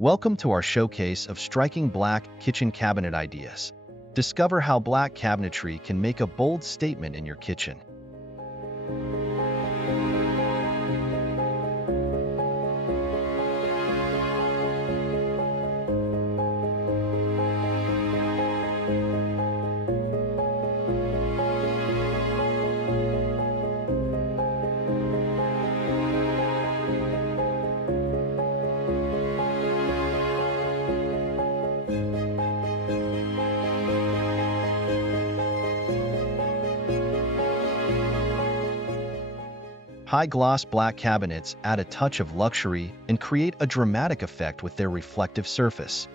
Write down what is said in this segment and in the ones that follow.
Welcome to our showcase of striking black kitchen cabinet ideas. Discover how black cabinetry can make a bold statement in your kitchen. High-gloss black cabinets add a touch of luxury and create a dramatic effect with their reflective surface.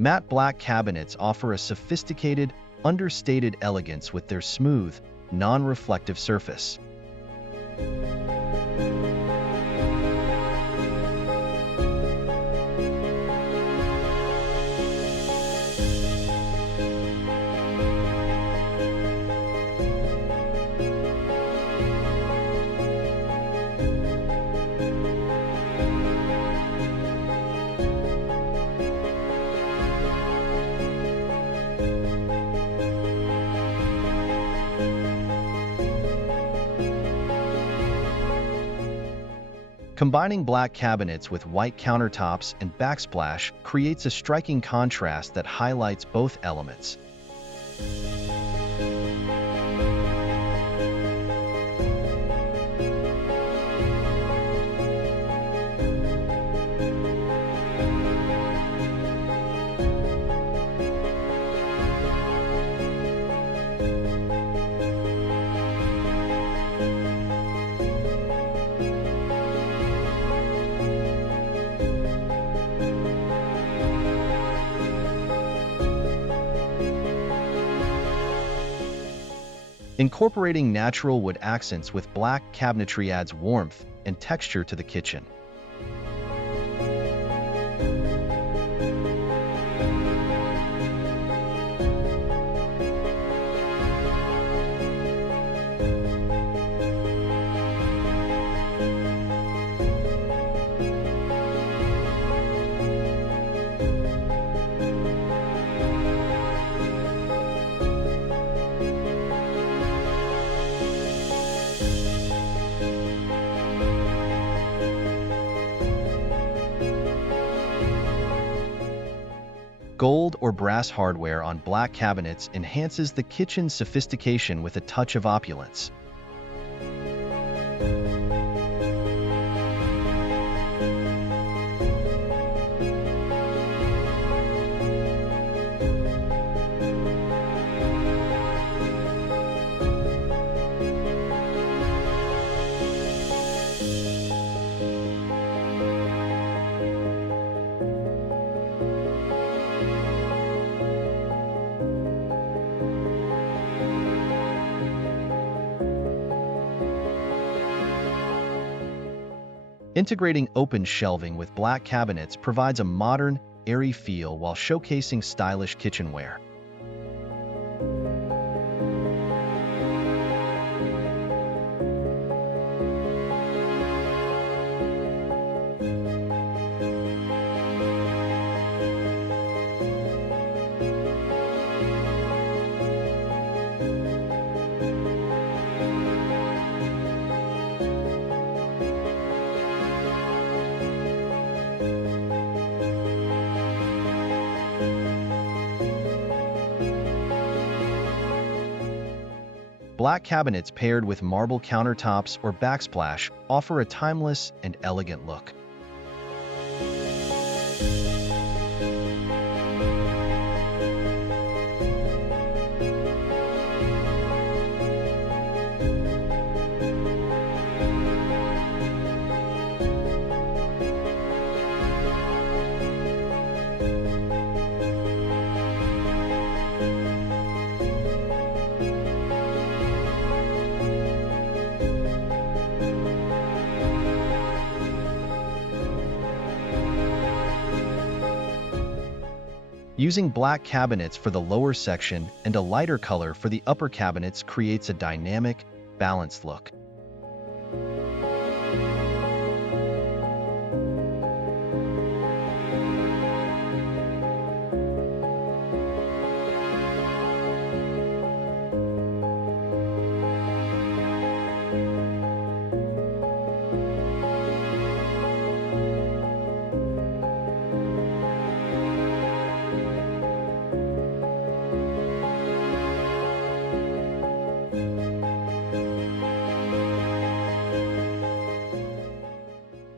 Matte black cabinets offer a sophisticated, understated elegance with their smooth, non-reflective surface. Combining black cabinets with white countertops and backsplash creates a striking contrast that highlights both elements. Incorporating natural wood accents with black cabinetry adds warmth and texture to the kitchen. Gold or brass hardware on black cabinets enhances the kitchen's sophistication with a touch of opulence. Integrating open shelving with black cabinets provides a modern, airy feel while showcasing stylish kitchenware. Black cabinets paired with marble countertops or backsplash offer a timeless and elegant look. Using black cabinets for the lower section and a lighter color for the upper cabinets creates a dynamic, balanced look.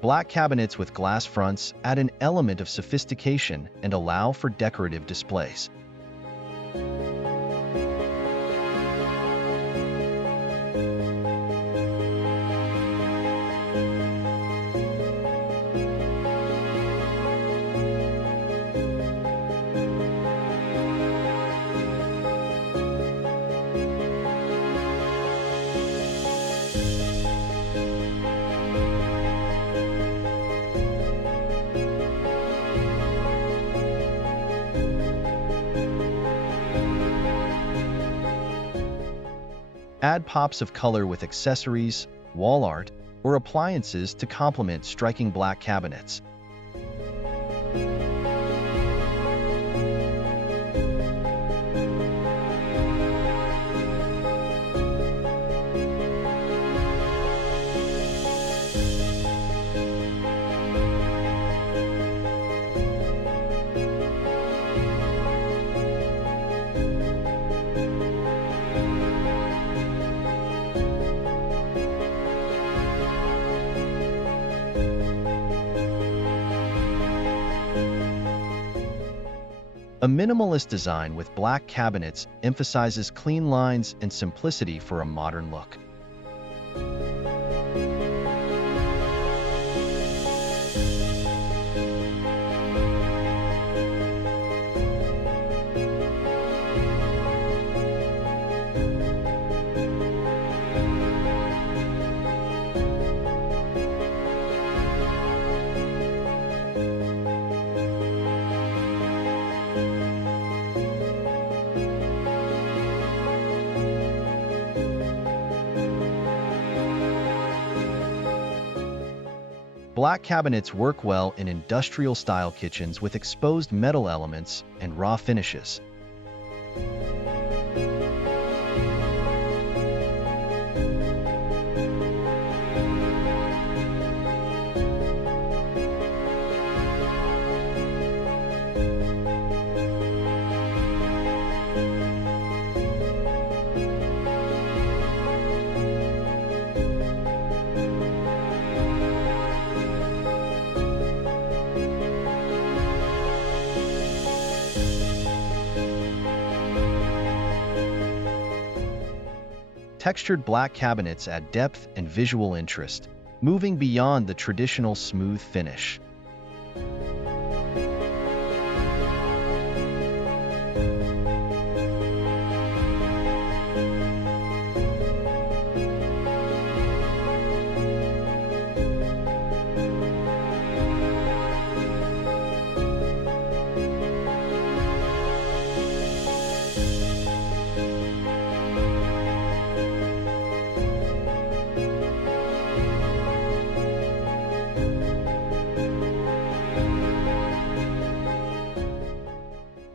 Black cabinets with glass fronts add an element of sophistication and allow for decorative displays. Add pops of color with accessories, wall art, or appliances to complement striking black cabinets. A minimalist design with black cabinets emphasizes clean lines and simplicity for a modern look. Black cabinets work well in industrial-style kitchens with exposed metal elements and raw finishes. Textured black cabinets add depth and visual interest, moving beyond the traditional smooth finish.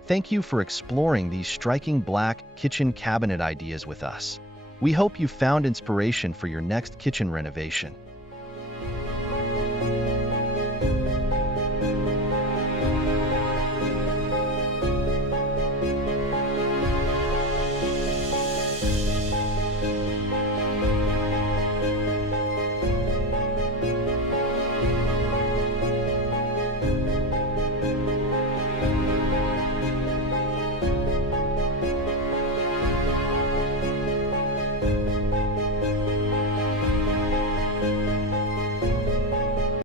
Thank you for exploring these striking black kitchen cabinet ideas with us. We hope you found inspiration for your next kitchen renovation.